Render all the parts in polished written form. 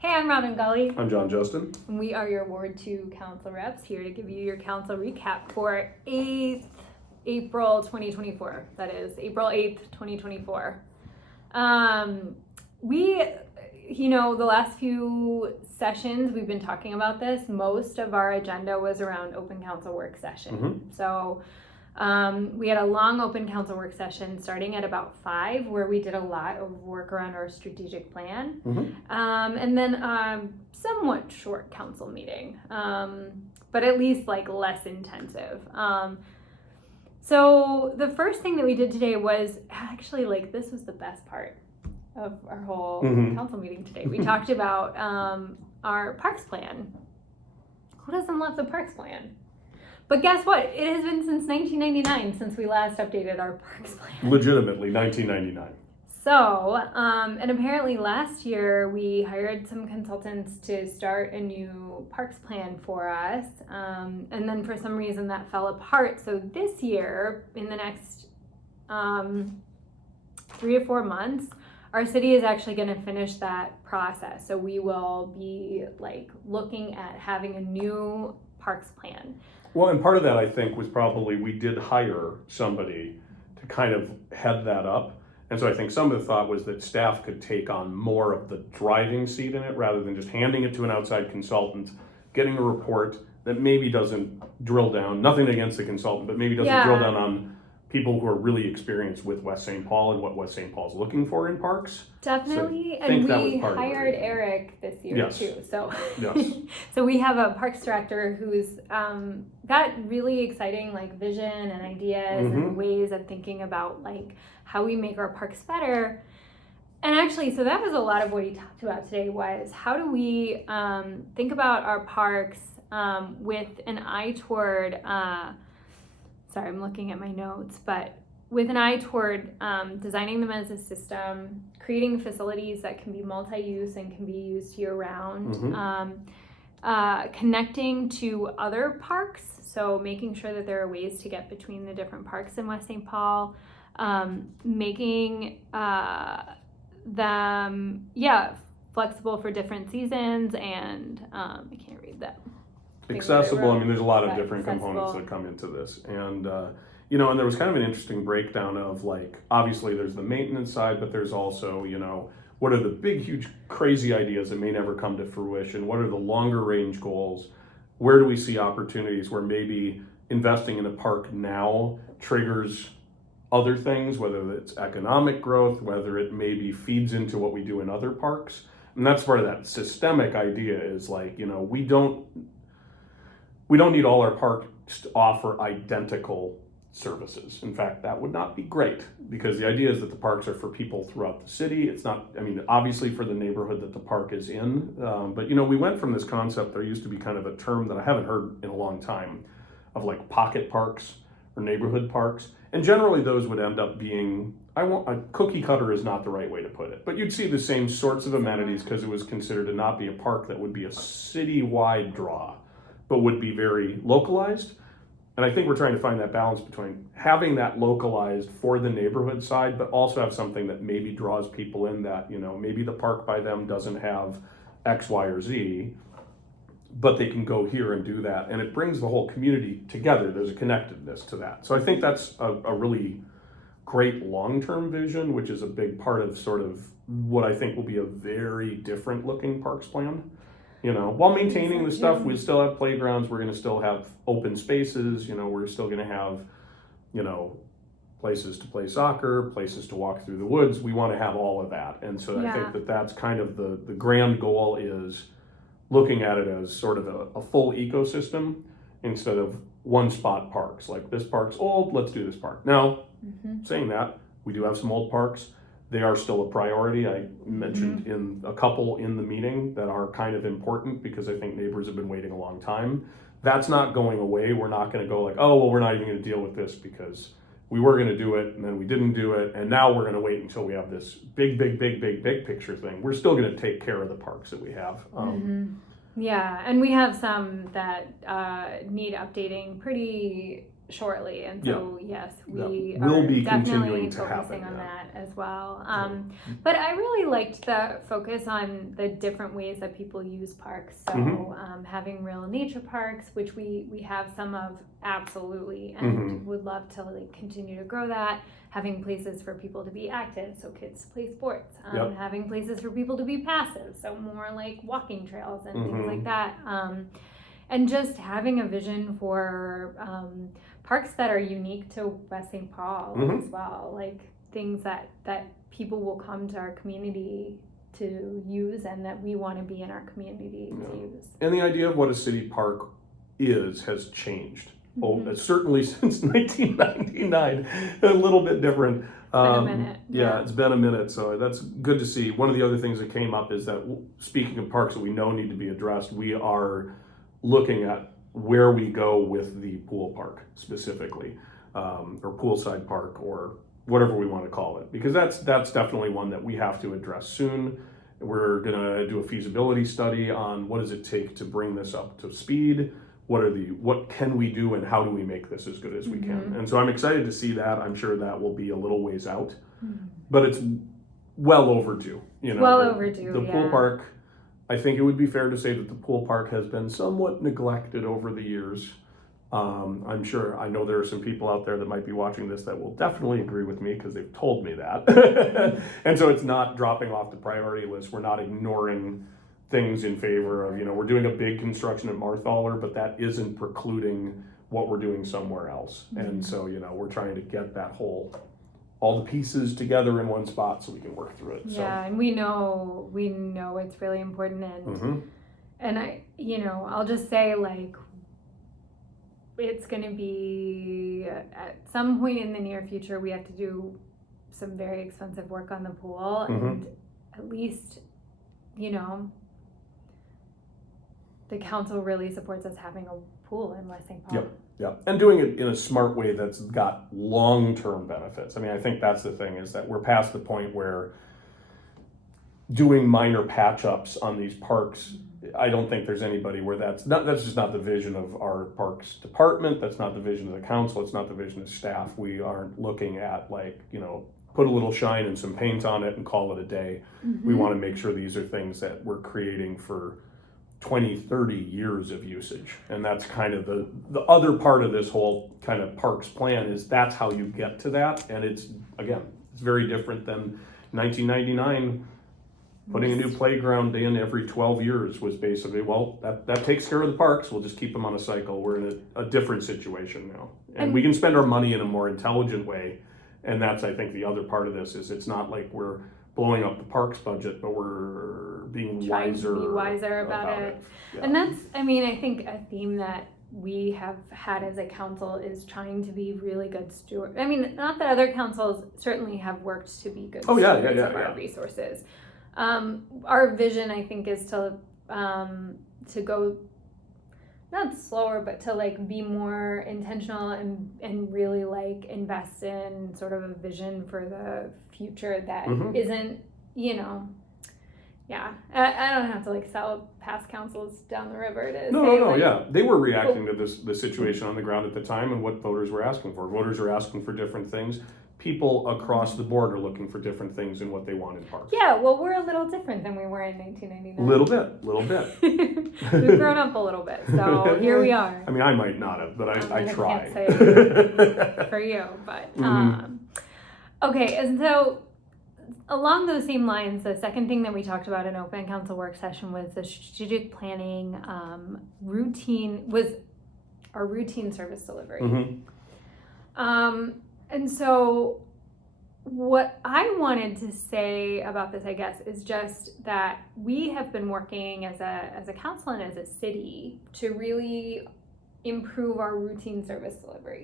Hey, I'm Robin Gully. I'm John Justin. And we are your Ward 2 Council reps here to give you your council recap for April 2024. That is April 8th, 2024. The last few sessions we've been talking about this. Most of our agenda was around open council work session. Mm-hmm. So we had a long open council work session starting at about 5 where we did a lot of work around our strategic plan. Mm-hmm. And then somewhat short council meeting, but at least like less intensive. So the first thing that we did today was actually this was the best part of our whole council meeting today. We talked about our parks plan. Who doesn't love the parks plan? But guess what? It has been since 1999 since we last updated our parks plan. Legitimately, 1999. So, and apparently last year we hired some consultants to start a new parks plan for us. And then for some reason that fell apart. So this year, in the next 3 to 4 months, our city is actually going to finish that process. So we will be looking at having a new parks plan. Well, and part of that I think was probably we did hire somebody to kind of head that up. And so I think some of the thought was that staff could take on more of the driving seat in it rather than just handing it to an outside consultant, getting a report that maybe doesn't drill down, nothing against the consultant, but maybe doesn't drill down on people who are really experienced with West St. Paul and what West St. Paul's looking for in parks. Definitely, so and we hired Eric this year too. So, so we have a parks director who's got really exciting vision and ideas and ways of thinking about how we make our parks better. And actually, so that was a lot of what he talked about today was how do we think about our parks with an eye toward. Sorry, I'm looking at my notes, but with an eye toward designing them as a system, creating facilities that can be multi-use and can be used year-round, connecting to other parks, so making sure that there are ways to get between the different parks in West St. Paul, making them, flexible for different seasons, and I can't read that. Accessible. I mean, there's a lot of different components that come into this, and and there was kind of an interesting breakdown of obviously there's the maintenance side, but there's also what are the big, huge, crazy ideas that may never come to fruition? What are the longer range goals? Where do we see opportunities where maybe investing in a park now triggers other things, whether it's economic growth, whether it maybe feeds into what we do in other parks, and that's part of that systemic idea is we don't need all our parks to offer identical services. In fact, that would not be great because the idea is that the parks are for people throughout the city. It's not, obviously for the neighborhood that the park is in. But we went from this concept, there used to be kind of a term that I haven't heard in a long time of pocket parks or neighborhood parks. And generally those would end up being, a cookie cutter is not the right way to put it, but you'd see the same sorts of amenities because it was considered to not be a park that would be a city-wide draw, but would be very localized. And I think we're trying to find that balance between having that localized for the neighborhood side, but also have something that maybe draws people in that, maybe the park by them doesn't have X, Y, or Z, but they can go here and do that. And it brings the whole community together. There's a connectedness to that. So I think that's a really great long-term vision, which is a big part of sort of what I think will be a very different looking parks plan. While maintaining the stuff, we still have playgrounds, we're going to still have open spaces, we're still going to have, places to play soccer, places to walk through the woods. We want to have all of that. And so I think that that's kind of the grand goal is looking at it as sort of a full ecosystem instead of one spot parks. This park's old, let's do this park. Now, saying that, we do have some old parks. They are still a priority. I mentioned in a couple in the meeting that are kind of important because I think neighbors have been waiting a long time. That's not going away. We're not going to go we're not even going to deal with this because we were going to do it and then we didn't do it. And now we're going to wait until we have this big picture thing. We're still going to take care of the parks that we have. Yeah, and we have some that need updating pretty shortly, and so yes, we will are be definitely continuing to focusing happen, on that as well. But I really liked the focus on the different ways that people use parks. So having real nature parks, which we have some of, absolutely, and would love to like continue to grow that. Having places for people to be active, so kids play sports. Having places for people to be passive, so more like walking trails and things like that. And just having a vision for parks that are unique to West St. Paul as well, like things that people will come to our community to use and that we want to be in our community to use. And the idea of what a city park has changed. Certainly since 1999, a little bit different. It's been a minute. Yeah, it's been a minute, so that's good to see. One of the other things that came up is that, speaking of parks that we know need to be addressed, we are looking at where we go with the pool park specifically, or poolside park, or whatever we want to call it, because that's definitely one that we have to address soon. We're gonna do a feasibility study on what does it take to bring this up to speed. What can we do and how do we make this as good as we can? And so I'm excited to see that. I'm sure that will be a little ways out, but it's well overdue. Well overdue. The pool park, I think it would be fair to say that the pool park has been somewhat neglected over the years. I know there are some people out there that might be watching this that will definitely agree with me because they've told me that. And so it's not dropping off the priority list. We're not ignoring things in favor of, we're doing a big construction at Marthaler, but that isn't precluding what we're doing somewhere else. And so, we're trying to get all the pieces together in one spot so we can work through it. Yeah, and we know it's really important, and I'll just say, like, it's going to be at some point in the near future we have to do some very expensive work on the pool, and at least the council really supports us having a pool in West St. Paul. Yep, and doing it in a smart way that's got long-term benefits. I mean, I think that's the thing, is that we're past the point where doing minor patch-ups on these parks, I don't think there's anybody where that's just not the vision of our parks department, that's not the vision of the council, it's not the vision of staff. We aren't looking at, like, put a little shine and some paint on it and call it a day. We want to make sure these are things that we're creating for 20, 30 years of usage. And that's kind of the other part of this whole kind of parks plan, is that's how you get to that. And it's very different than 1999. Putting a new playground in every 12 years was basically, that takes care of the parks. We'll just keep them on a cycle. We're in a different situation now. And we can spend our money in a more intelligent way. And that's, I think, the other part of this, is it's not like we're blowing up the parks budget, but we're being wiser about it. Yeah. And that's, I think a theme that we have had as a council is trying to be really good stewards. Not that other councils certainly have worked to be good stewards of our resources. Our vision, I think, is to go not slower, but to like be more intentional and really like invest in sort of a vision for the future that isn't, I don't have to like sell past councils down the river to No, they were reacting to the situation on the ground at the time and what voters were asking for. Voters are asking for different things. People across the board are looking for different things in what they want in parks. Yeah, well, we're a little different than we were in 1999. Little bit. We've grown up a little bit, so here we are. I might not have, but I try. Can't say for you, but okay. And so, along those same lines, the second thing that we talked about in open council work session was the strategic planning routine service delivery. And so what I wanted to say about this, I guess, is just that we have been working as a council and as a city to really improve our routine service delivery.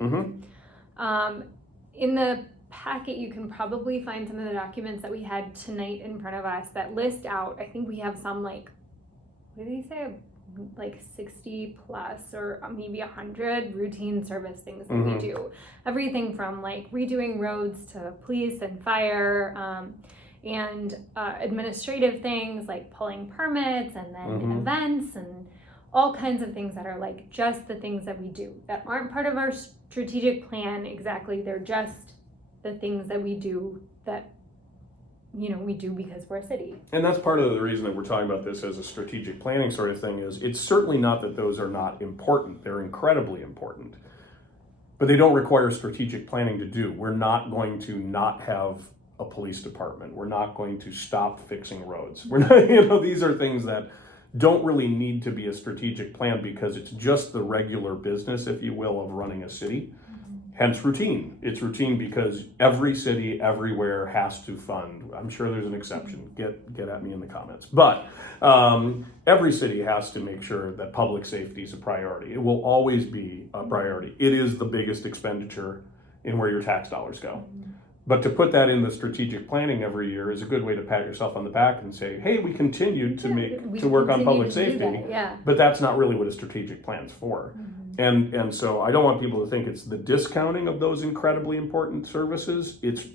In the packet, you can probably find some of the documents that we had tonight in front of us that list out, I think we have some like, what did he say? Like 60 plus or maybe 100 routine service things that we do. Everything from like redoing roads to police and fire, and administrative things like pulling permits and then events and all kinds of things that are like just the things that we do that aren't part of our strategic plan exactly. They're just the things that we do that, you know, we do because we're a city. And that's part of the reason that we're talking about this as a strategic planning sort of thing is it's certainly not that those are not important. They're incredibly important, but they don't require strategic planning to do. We're not going to not have a police department. We're not going to stop fixing roads. We're not, you know, these are things that don't really need to be a strategic plan because it's just the regular business, if you will, of running a city. Hence routine. It's routine because every city everywhere has to fund. I'm sure there's an exception. Get at me in the comments. But every city has to make sure that public safety is a priority. It will always be a priority. It is the biggest expenditure in where your tax dollars go. But to put that in the strategic planning every year is a good way to pat yourself on the back and say, hey, we continued to work on public safety, but that's not really what a strategic plan's for. And so I don't want people to think it's the discounting of those incredibly important services. It's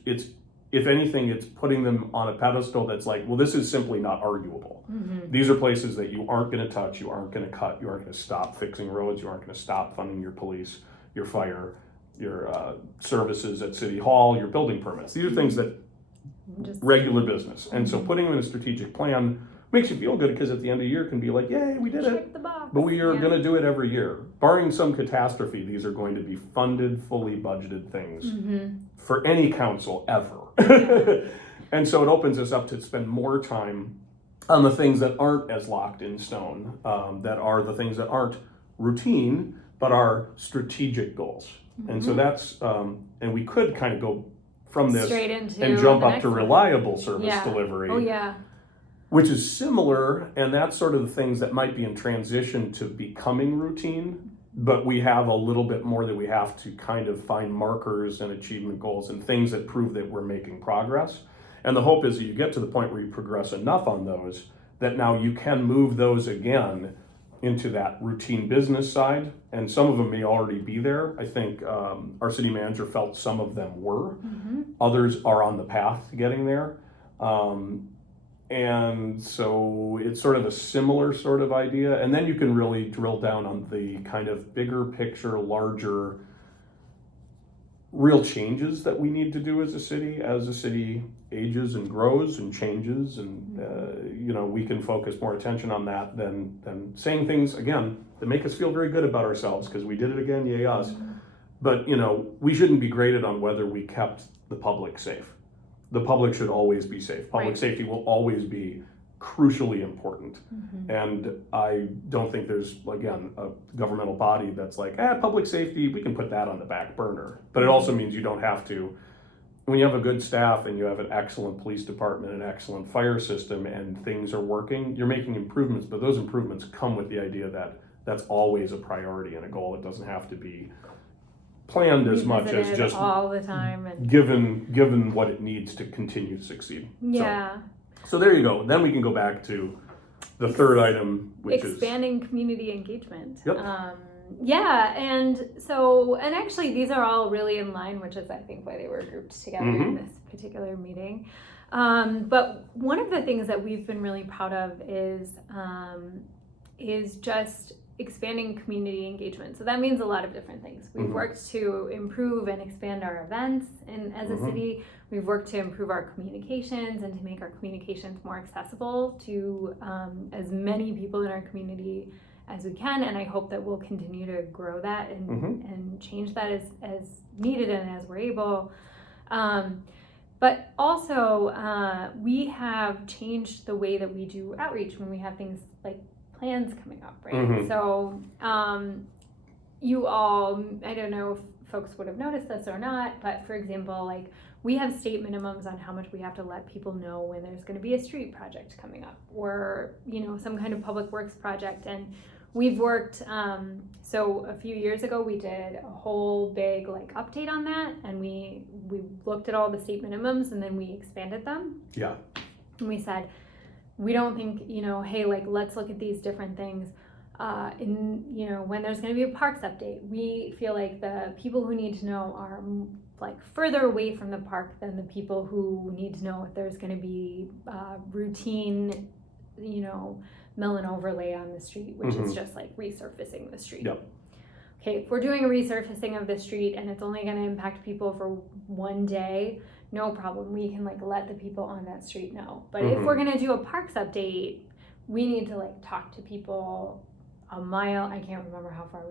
if anything, it's putting them on a pedestal that's like, well, this is simply not arguable. These are places that you aren't going to touch, you aren't going to cut, you aren't going to stop fixing roads, you aren't going to stop funding your police, your fire, your services at City Hall, your building permits. These are things that just regular business. And so putting them in a strategic plan makes you feel good because at the end of the year can be like, yay, we did it. But we are going to do it every year. Barring some catastrophe, these are going to be funded, fully budgeted things for any council ever. And so it opens us up to spend more time on the things that aren't as locked in stone, that are the things that aren't routine, but are strategic goals. And so that's, and we could kind of go from this and jump up to reliable service delivery, which is similar, and that's sort of the things that might be in transition to becoming routine, but we have a little bit more that we have to kind of find markers and achievement goals and things that prove that we're making progress. And the hope is that you get to the point where you progress enough on those that now you can move those again into that routine business side, and some of them may already be there. I think our city manager felt some of them were. Others are on the path to getting there. And so it's sort of a similar sort of idea. And then you can really drill down on the kind of bigger picture, larger, real changes that we need to do as a city ages and grows and changes, and you know, we can focus more attention on that than saying things again that make us feel very good about ourselves because we did it again, yay us. But you know, we shouldn't be graded on whether we kept the public safe. The public should always be safe. Public safety will always be crucially important. And I don't think there's, again, a governmental body that's like, public safety, we can put that on the back burner. But it also means you don't have to, when you have a good staff and you have an excellent police department, an excellent fire system, and things are working, you're making improvements, but those improvements come with the idea that that's always a priority and a goal. It doesn't have to be planned as much as just all the time and given what it needs to continue to succeed. So there you go. Then we can go back to the third item, which is expanding community engagement. And actually these are all really in line, which is I think why they were grouped together in this particular meeting. But one of the things that we've been really proud of is just expanding community engagement. So that means a lot of different things. We've worked to improve and expand our events, and as a city, we've worked to improve our communications and to make our communications more accessible to as many people in our community as we can. And I hope that we'll continue to grow that and change that as needed and as we're able. But also, we have changed the way that we do outreach when we have things like plans coming up, right? So you all, I don't know if folks would have noticed this or not, but for example, like we have state minimums on how much we have to let people know when there's going to be a street project coming up or, you know, some kind of public works project. And we've worked, so a few years ago we did a whole big like update on that, and we looked at all the state minimums and then we expanded them. And we said, we don't think, you know, hey, like, let's look at these different things. You know, when there's going to be a parks update, we feel like the people who need to know are like further away from the park than the people who need to know if there's going to be routine, you know, mill and overlay on the street, which is just like resurfacing the street. Yep. Okay, if we're doing a resurfacing of the street and it's only going to impact people for one day, no problem. We can like let the people on that street know. But if we're going to do a parks update, we need to like talk to people a mile. I can't remember how far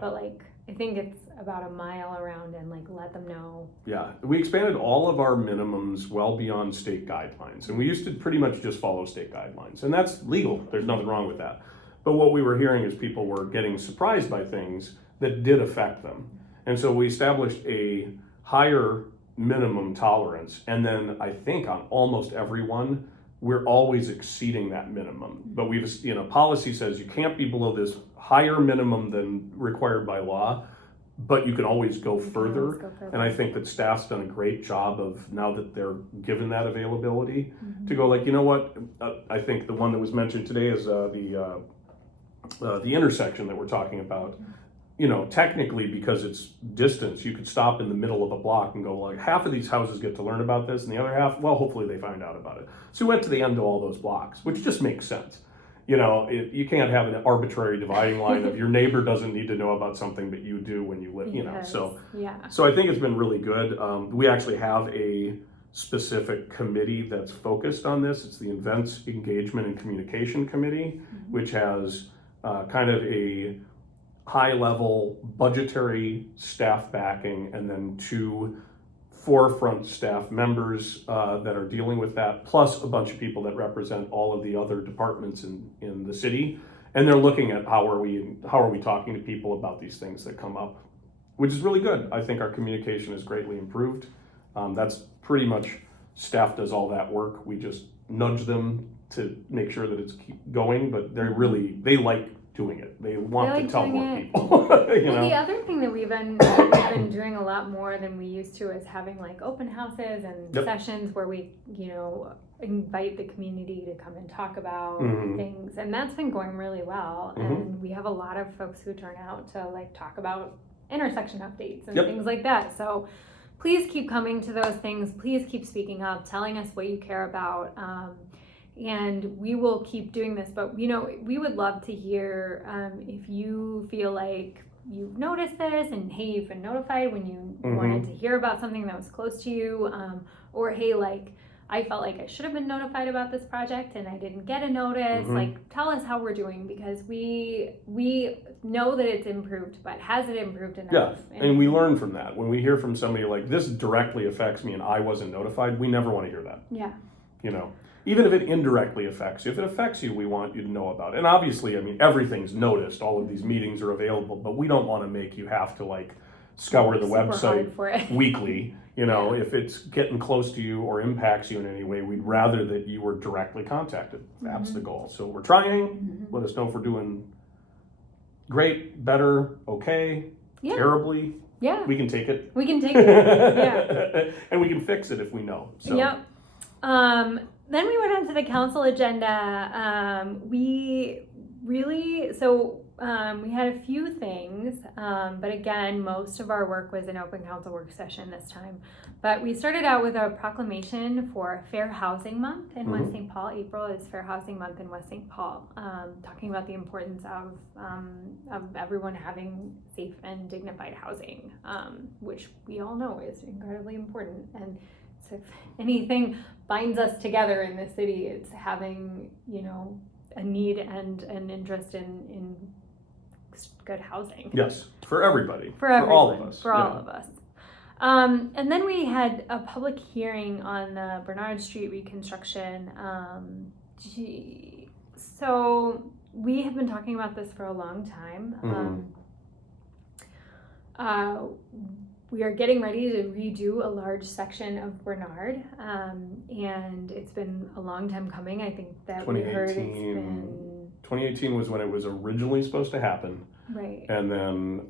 but like I think it's about a mile around and like let them know. Yeah, we expanded all of our minimums well beyond state guidelines. And we used to pretty much just follow state guidelines. And that's legal. There's nothing wrong with that. But what we were hearing is people were getting surprised by things that did affect them. And so we established a higher minimum tolerance. And then I think on almost everyone, we're always exceeding that minimum. But we've, policy says you can't be below this higher minimum than required by law, but you can always go further. And I think that staff's done a great job of, now that they're given that availability, to go like, you know what, I think the one that was mentioned today is the intersection that we're talking about. Technically, because it's distance, you could stop in the middle of a block and go like, half of these houses get to learn about this and the other half, well, hopefully they find out about it. So we went to the end of all those blocks, which just makes sense. You can't have an arbitrary dividing line of your neighbor doesn't need to know about something, but you do when you live, So I think it's been really good. We actually have a specific committee that's focused on this. It's the Events Engagement and Communication Committee, which has kind of a high-level budgetary staff backing, and then 2 forefront staff members that are dealing with that, plus a bunch of people that represent all of the other departments in the city. And they're looking at how are we talking to people about these things that come up, which is really good. I think our communication has greatly improved. That's pretty much, staff does all that work. We just nudge them to make sure that it's keep going, but they like doing it. They want to tell more people. The other thing that we've been doing a lot more than we used to is having like open houses and sessions where we, invite the community to come and talk about things, and that's been going really well. And we have a lot of folks who turn out to like talk about intersection updates and things like that. So please keep coming to those things. Please keep speaking up, telling us what you care about. And we will keep doing this, but we would love to hear if you feel like you've noticed this and hey, you've been notified when you wanted to hear about something that was close to you, or hey, like I felt like I should have been notified about this project and I didn't get a notice. Like, tell us how we're doing, because we know that it's improved, but has it improved enough? Yeah, and we learn from that. When we hear from somebody like this directly affects me and I wasn't notified, we never want to hear that. Yeah. Even if it indirectly affects you. If it affects you, we want you to know about it. And obviously, everything's noticed. All of these meetings are available, but we don't want to make you have to like scour the website weekly. If it's getting close to you or impacts you in any way, we'd rather that you were directly contacted. That's the goal. So we're trying. Let us know if we're doing great, better, okay, terribly. Yeah. We can take it. We can take it. Yeah. And we can fix it if we know. So. Yep. Then we went on to the council agenda. We had a few things, but again, most of our work was an open council work session this time. But we started out with a proclamation for Fair Housing Month in West St. Paul. April is Fair Housing Month in West St. Paul, talking about the importance of everyone having safe and dignified housing, which we all know is incredibly important. And so if anything binds us together in this city, it's having, a need and an interest in good housing. Yes, for everybody. For all of us. For all of us. And then we had a public hearing on the Bernard Street reconstruction. So we have been talking about this for a long time. We are getting ready to redo a large section of Bernard, and it's been a long time coming. I think that we heard it's been... 2018 was when it was originally supposed to happen. Right. And then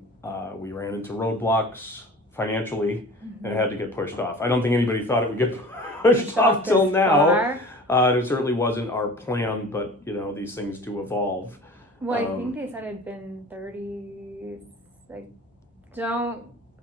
we ran into roadblocks financially, and it had to get pushed off. I don't think anybody thought it would get pushed off till now. It certainly wasn't our plan, but these things do evolve. Well, I think they said it'd been 30,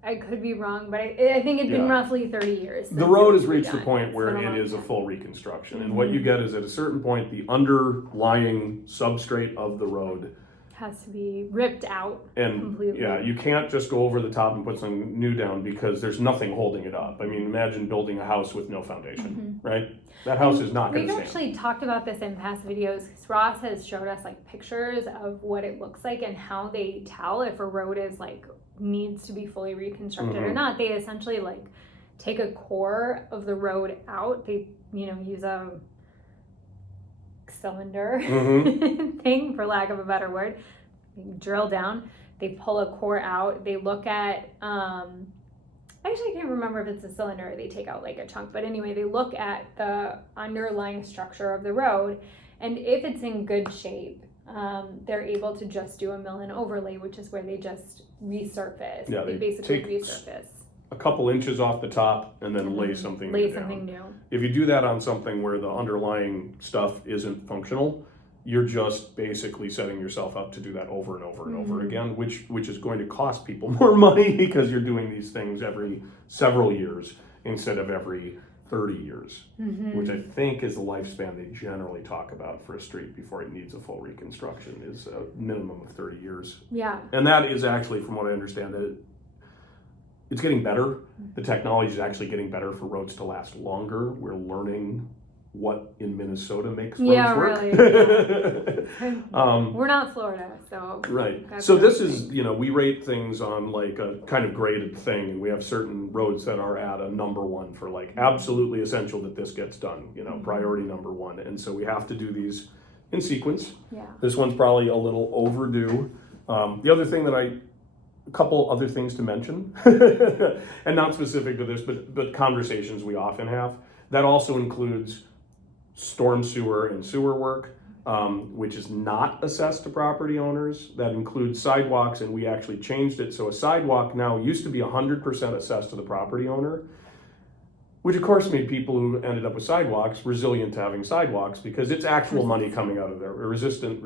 I could be wrong, but I think it'd been roughly 30 years. The road has reached the point where it is a full reconstruction. And what you get is at a certain point, the underlying substrate of the road has to be ripped out and completely. Yeah, you can't just go over the top and put something new down because there's nothing holding it up. I mean, imagine building a house with no foundation, right? That house is not going to stand. We've actually talked about this in past videos. Ross has showed us like pictures of what it looks like and how they tell if a road is like needs to be fully reconstructed or not. They essentially like take a core of the road out. They, use a cylinder thing, for lack of a better word. They drill down, they pull a core out, they look at actually I can't remember if it's a cylinder or they take out like a chunk, but anyway, they look at the underlying structure of the road, and if it's in good shape, they're able to just do a mill and overlay, which is where they just resurface. Yeah, they basically resurface a couple inches off the top and then lay something new. If you do that on something where the underlying stuff isn't functional, you're just basically setting yourself up to do that over and over and over again, which is going to cost people more money because you're doing these things every several years instead of every 30 years, which I think is the lifespan they generally talk about for a street before it needs a full reconstruction, is a minimum of 30 years. Yeah. And that is actually, from what I understand, that it's getting better. The technology is actually getting better for roads to last longer. We're learning what in Minnesota makes roads work. Really. We're not Florida, so. Right. So this is, we rate things on like a kind of graded thing, and we have certain roads that are at a number 1 for like absolutely essential that this gets done, priority number 1. And so we have to do these in sequence. Yeah. This one's probably a little overdue. The other thing that a couple other things to mention, and not specific to this, but conversations we often have. That also includes storm sewer and sewer work, which is not assessed to property owners. That includes sidewalks, and we actually changed it. So a sidewalk now used to be 100% assessed to the property owner, which of course made people who ended up with sidewalks resilient to having sidewalks because it's actual money coming out of there. Resistant.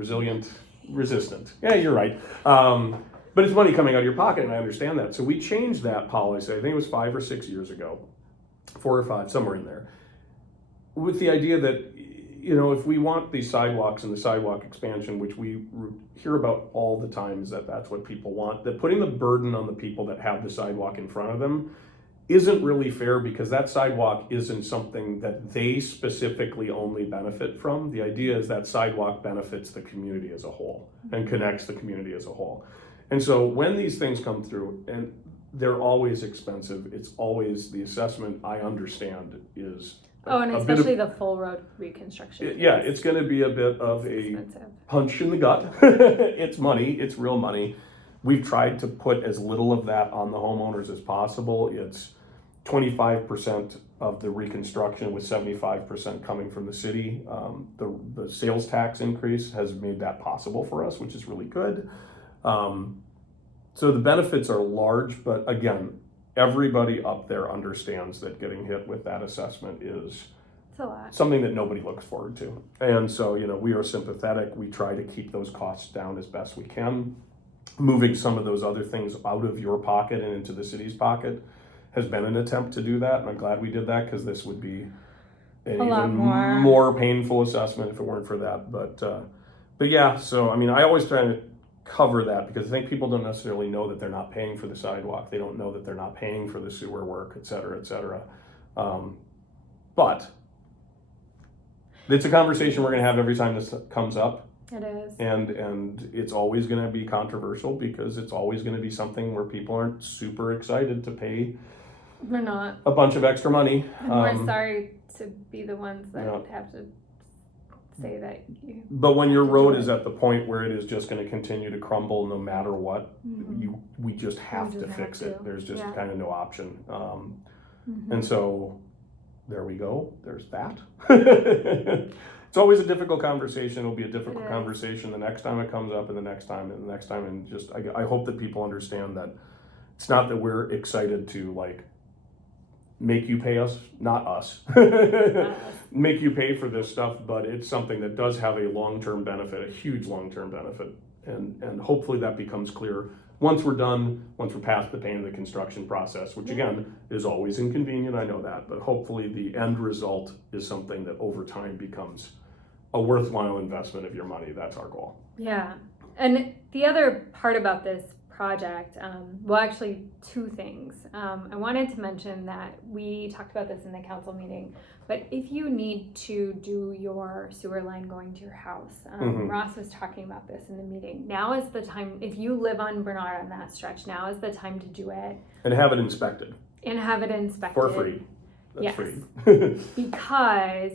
Yeah, you're right. But it's money coming out of your pocket, and I understand that. So we changed that policy, I think it was 5 or 6 years ago, 4 or 5, somewhere in there, with the idea that, if we want these sidewalks and the sidewalk expansion, which we hear about all the time, is that that's what people want, that putting the burden on the people that have the sidewalk in front of them isn't really fair because that sidewalk isn't something that they specifically only benefit from. The idea is that sidewalk benefits the community as a whole and connects the community as a whole. And so when these things come through, and they're always expensive, it's always the assessment, I understand, is and especially the full road reconstruction. It's going to be a bit of a punch in the gut. It's money, it's real money. We've tried to put as little of that on the homeowners as possible. It's 25% of the reconstruction with 75% coming from the city. The sales tax increase has made that possible for us, which is really good. So the benefits are large, but again, everybody up there understands that getting hit with that assessment is something that nobody looks forward to. And so, we are sympathetic. We try to keep those costs down as best we can. Moving some of those other things out of your pocket and into the city's pocket has been an attempt to do that. And I'm glad we did that because this would be an even more painful assessment if it weren't for that. But yeah, so, I always try to cover that because I think people don't necessarily know that they're not paying for the sidewalk. They don't know that they're not paying for the sewer work, et cetera, et cetera. But it's a conversation we're going to have every time this comes up. It is. And it's always going to be controversial because it's always going to be something where people aren't super excited to pay We're not. a bunch of extra money. And we're sorry to be the ones that have to say that. But when your road is at the point where it is just going to continue to crumble no matter what, we just have to fix it. There's just kind of no option. And so there we go. There's that. It's always a difficult conversation. It'll be a difficult conversation the next time it comes up and the next time and the next time. And just, I hope that people understand that it's not that we're excited to like make you pay us, not us, make you pay for this stuff, but it's something that does have a long-term benefit, a huge long-term benefit. And hopefully that becomes clear once we're past the pain of the construction process, which again is always inconvenient, I know that, but hopefully the end result is something that over time becomes a worthwhile investment of your money. That's our goal. Yeah. And the other part about this project, well, actually two things. I wanted to mention that we talked about this in the council meeting, but if you need to do your sewer line going to your house, Ross was talking about this in the meeting. Now is the time, if you live on Bernard on that stretch, now is the time to do it. And have it inspected. For free. That's free. Because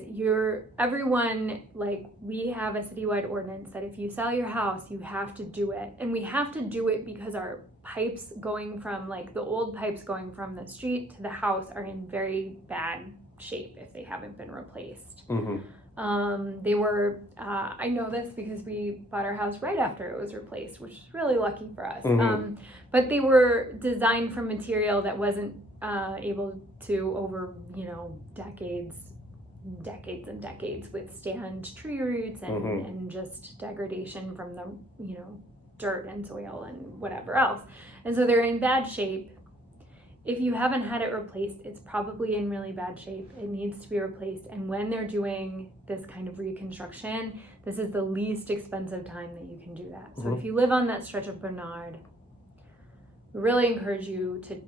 everyone, like, we have a citywide ordinance that if you sell your house, you have to do it. And we have to do it because our pipes going from, like, the old pipes going from the street to the house are in very bad shape if they haven't been replaced. They were, I know this because we bought our house right after it was replaced, which is really lucky for us. But they were designed from material that wasn't able to, over decades and decades, withstand tree roots and just degradation from the dirt and soil and whatever else. And so they're in bad shape. If you haven't had it replaced, it's probably in really bad shape. It needs to be replaced. And when they're doing this kind of reconstruction, this is the least expensive time that you can do that. So if you live on that stretch of Bernard, we really encourage you to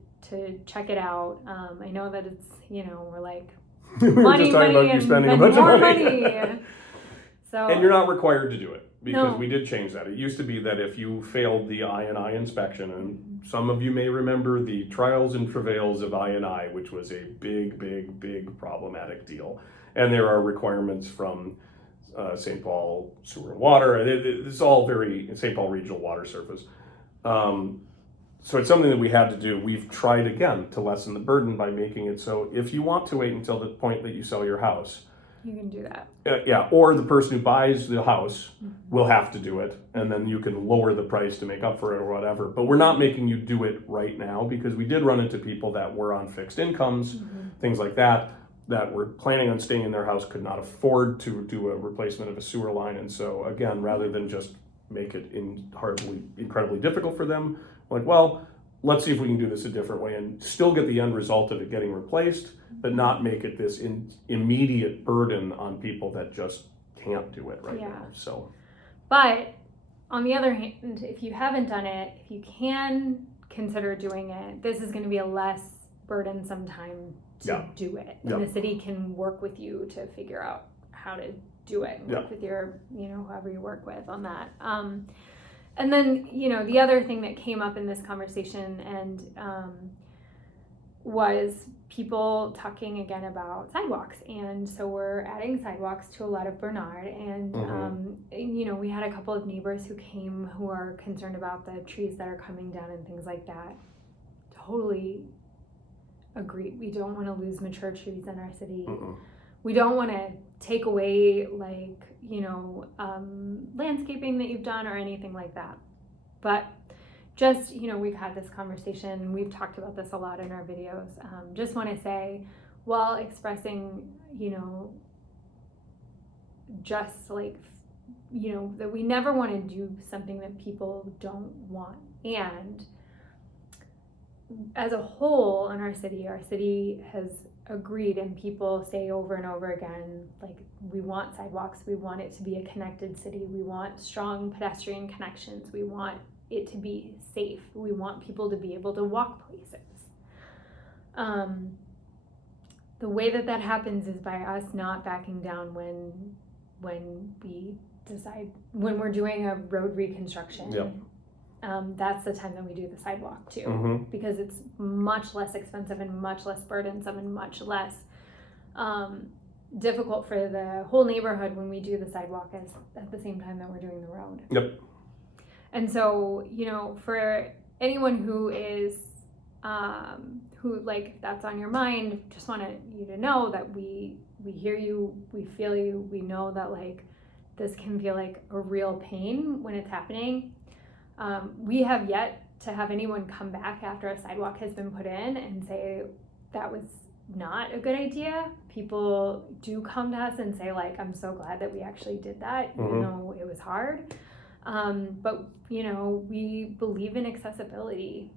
check it out. I know that it's, we're like, we were just talking about you spending a bunch of money. So, and you're not required to do it, because we did change that. It used to be that if you failed the I&I inspection, and some of you may remember the trials and travails of I&I, which was a big problematic deal. And there are requirements from St. Paul Sewer and Water. It's all very St. Paul Regional Water Surface. So it's something that we had to do. We've tried again to lessen the burden by making it so if you want to wait until the point that you sell your house, you can do that. Or the person who buys the house will have to do it, and then you can lower the price to make up for it or whatever. But we're not making you do it right now, because we did run into people that were on fixed incomes, things like that were planning on staying in their house, could not afford to do a replacement of a sewer line. And so again, rather than just make it incredibly difficult for them, like, well, let's see if we can do this a different way and still get the end result of it getting replaced, but not make it this immediate burden on people that just can't do it right now. So, but on the other hand, if you haven't done it, if you can consider doing it, this is going to be a less burdensome time to do it. And the city can work with you to figure out how to do it and work with your, whoever you work with on that. And then, the other thing that came up in this conversation was people talking again about sidewalks. And so we're adding sidewalks to a lot of Bernard. And, we had a couple of neighbors who came who are concerned about the trees that are coming down and things like that. Totally agree. We don't want to lose mature trees in our city. We don't want to take away landscaping that you've done or anything like that. But just, we've had this conversation, we've talked about this a lot in our videos. Just want to say, while expressing, just that we never want to do something that people don't want. And as a whole in our city has agreed, and people say over and over again, like, we want sidewalks, we want it to be a connected city, we want strong pedestrian connections, we want it to be safe, we want people to be able to walk places. The way that happens is by us not backing down when we decide, when we're doing a road reconstruction. That's the time that we do the sidewalk too, because it's much less expensive and much less burdensome and much less difficult for the whole neighborhood when we do the sidewalk as at the same time that we're doing the road. And so, for anyone who is if that's on your mind, just want you to know that we hear you, we feel you, we know that this can feel like a real pain when it's happening. We have yet to have anyone come back after a sidewalk has been put in and say that was not a good idea. People do come to us and say I'm so glad that we actually did that, even though it was hard. But, we believe in accessibility,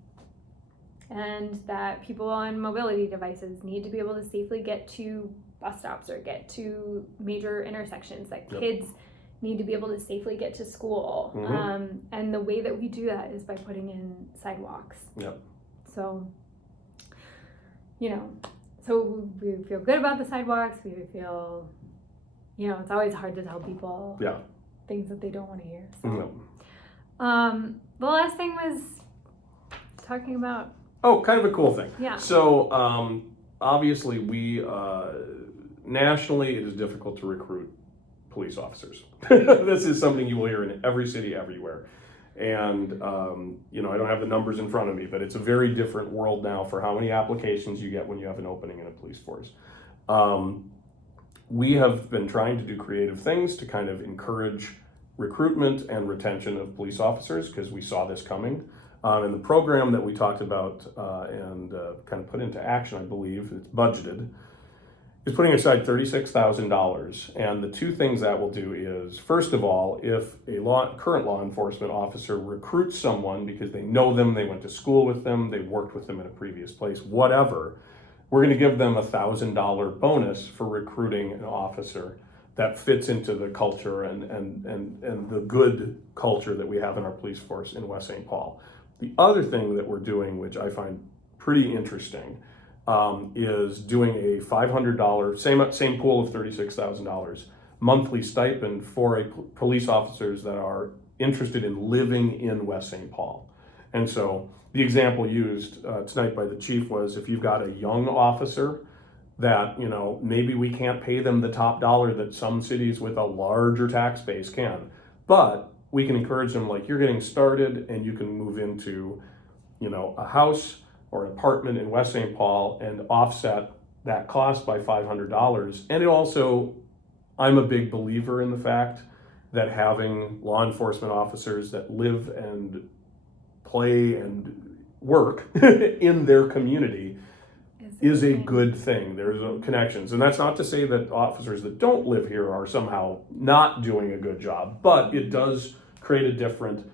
and that people on mobility devices need to be able to safely get to bus stops or get to major intersections, that kids need to be able to safely get to school. And the way that we do that is by putting in sidewalks. So, so we feel good about the sidewalks. We feel, it's always hard to tell people things that they don't want to hear. So. The last thing was talking about. Oh, kind of a cool thing. Yeah. So, obviously, we nationally, it is difficult to recruit police officers. This is something you will hear in every city, everywhere. And, I don't have the numbers in front of me, but it's a very different world now for how many applications you get when you have an opening in a police force. We have been trying to do creative things to kind of encourage recruitment and retention of police officers, because we saw this coming. And the program that we talked about and kind of put into action, I believe, it's budgeted, is putting aside $36,000. And the two things that will do is, first of all, if a current law enforcement officer recruits someone because they know them, they went to school with them, they worked with them in a previous place, whatever, we're going to give them a $1,000 bonus for recruiting an officer that fits into the culture and the good culture that we have in our police force in West St. Paul. The other thing that we're doing, which I find pretty interesting, is doing a $500, same pool of $36,000 monthly stipend for police officers that are interested in living in West St. Paul. And so the example used tonight by the chief was, if you've got a young officer that, maybe we can't pay them the top dollar that some cities with a larger tax base can, but we can encourage them, like, you're getting started and you can move into, a house or an apartment in West St. Paul and offset that cost by $500. And it also, I'm a big believer in the fact that having law enforcement officers that live and play and work in their community is a good thing. There's connections. And that's not to say that officers that don't live here are somehow not doing a good job, but it does create a different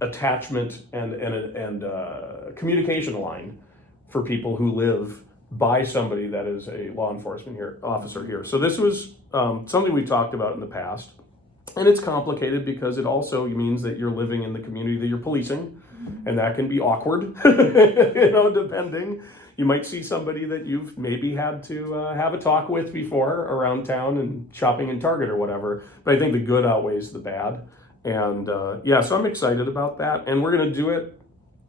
attachment and communication line for people who live by somebody that is a law enforcement officer here. So this was something we talked about in the past. And it's complicated because it also means that you're living in the community that you're policing, and that can be awkward, depending. You might see somebody that you've maybe had to have a talk with before around town and shopping in Target or whatever. But I think the good outweighs the bad. And so I'm excited about that. And we're going to do it.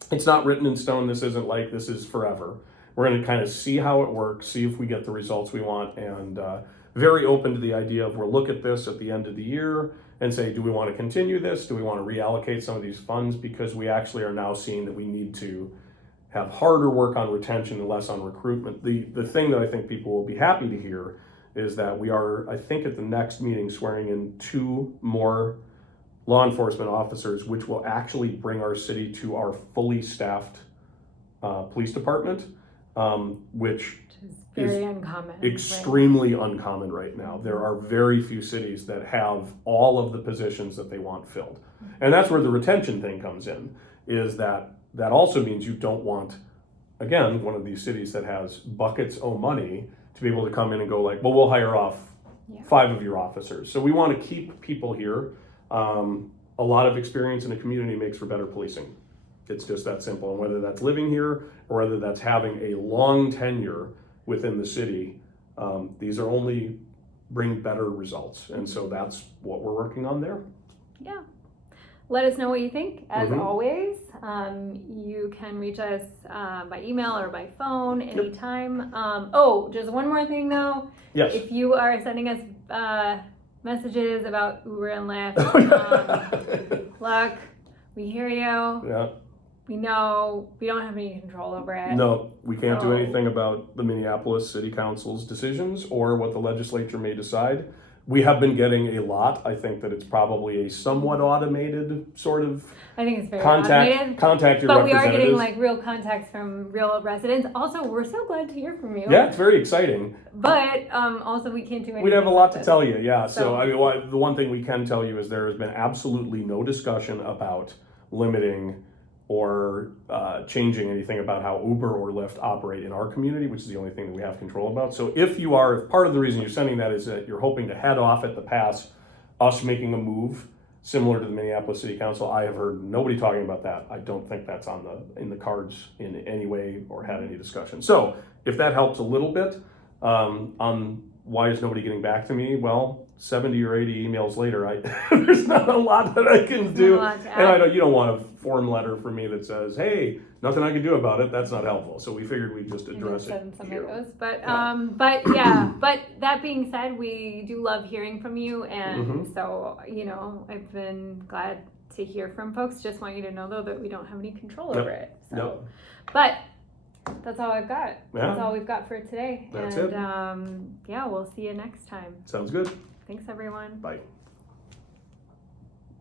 It's not written in stone. This isn't like this is forever. We're going to kind of see how it works, see if we get the results we want, and very open to the idea of we'll look at this at the end of the year and say, do we want to continue this? Do we want to reallocate some of these funds? Because we actually are now seeing that we need to have harder work on retention and less on recruitment. The thing that I think people will be happy to hear is that we are, I think at the next meeting, swearing in 2 more law enforcement officers, which will actually bring our city to our fully staffed police department, which is very uncommon. Extremely uncommon right now. There are very few cities that have all of the positions that they want filled. And that's where the retention thing comes in, is that also means you don't want, again, one of these cities that has buckets of money to be able to come in and go like, well, we'll hire off 5 of your officers. So we want to keep people here. A lot of experience in a community makes for better policing. It's just that simple. And whether that's living here or whether that's having a long tenure within the city, these are only bring better results. And so that's what we're working on there. Yeah. Let us know what you think. As always, you can reach us by email or by phone anytime. Just one more thing though. Yes. If you are sending us messages about Uber and Lyft, look, we hear you. Yeah. We know we don't have any control over it. No, we can't do anything about the Minneapolis City Council's decisions or what the legislature may decide. We have been getting a lot. I think that it's probably a somewhat automated sort of I think it's very automated. Contact your but we are representatives. getting like real contacts from real residents. Also, we're so glad to hear from you. Yeah, it's very exciting. But also, we can't do anything. We'd have a lot to tell you. Yeah. So I mean, the one thing we can tell you is there has been absolutely no discussion about limiting or changing anything about how Uber or Lyft operate in our community, which is the only thing that we have control about. So if part of the reason you're sending that is that you're hoping to head off at the pass us making a move similar to the Minneapolis City Council, I have heard nobody talking about that. I don't think that's in the cards in any way or had any discussion. So if that helps a little bit on why is nobody getting back to me? Well, 70 or 80 emails later, there's not a lot that I can do. And I know you don't want a form letter from me that says, "Hey, nothing I can do about it." That's not helpful. So we figured we'd just address it here. But that being said, we do love hearing from you, and so I've been glad to hear from folks. Just want you to know though that we don't have any control over it. So, but. That's all I've got. Yeah. That's all we've got for today. That's it. We'll see you next time. Sounds good. Thanks, everyone. Bye.